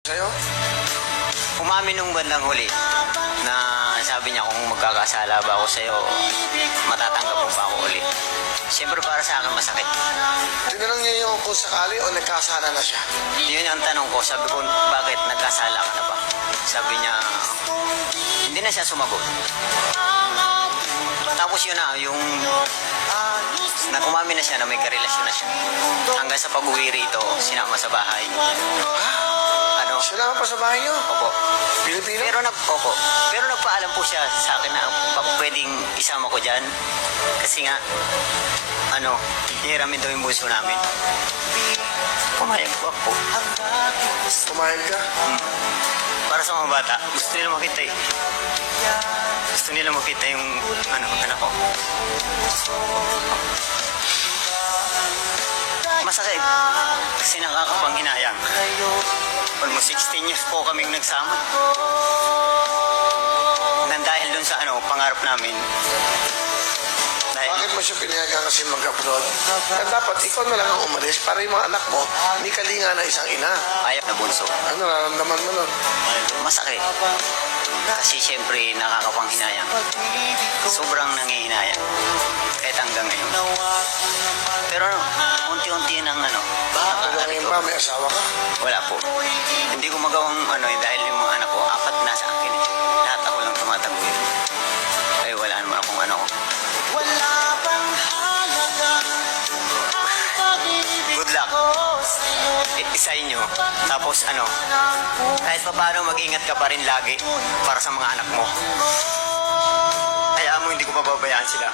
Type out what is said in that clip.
Sa'yo? Umamin nung bandang huli na sabi niya kung magkakasala ba ako sa'yo, matatanggap mo pa ako ulit. Siyempre para sa akin masakit. Tinanong niya yung kung sakali o nagkasala na siya. Yun ang tanong ko. Sabi ko, bakit nagkasala ka na ba? Sabi niya, hindi na siya sumagot. Tapos yun na, yung umamin na siya na may karelasyon na siya. Hanggang sa pag-uwi rito, sinama sa bahay. Ano? Siya lang pa sa bahay niyo? Opo. Pilipino? Pero nagpaalam po siya sa akin na baka pwedeng isama ko dyan. Kasi nga, hiramin daw yung buso namin. Pumayag po ako. Pumayag ka? Para sa mga bata, gusto nila makita eh. Gusto nila makita yung anak ko. Masakit. Kasi nakakapanghinayang. Almost 16 years po kaming nagsama. Nang dahil dun sa pangarap namin. Bakit mo siya pinayagan kasi mag-abroad? Na dapat ikaw na lang ang umalis para yung mga anak mo, may kalinga na isang ina. Ayaw na bunso. Ano nararamdaman mo nun? Masakit. Kasi siyempre nakakapanghinayang. Sobrang nangihinayang. Kahit hanggang ngayon. Pero unti-unti nang Ngayon ba, may asawa ka? wala po. Hindi ko magawang dahil yung mga anak ko, 4 na sa akin eh. Lahat ako lang tumataguyod. Ay wala naman akong Good luck. Isa inyo. Tapos kahit pa paano mag-ingat ka pa rin lagi para sa mga anak mo. Hayaan mo hindi ko mababayaan sila.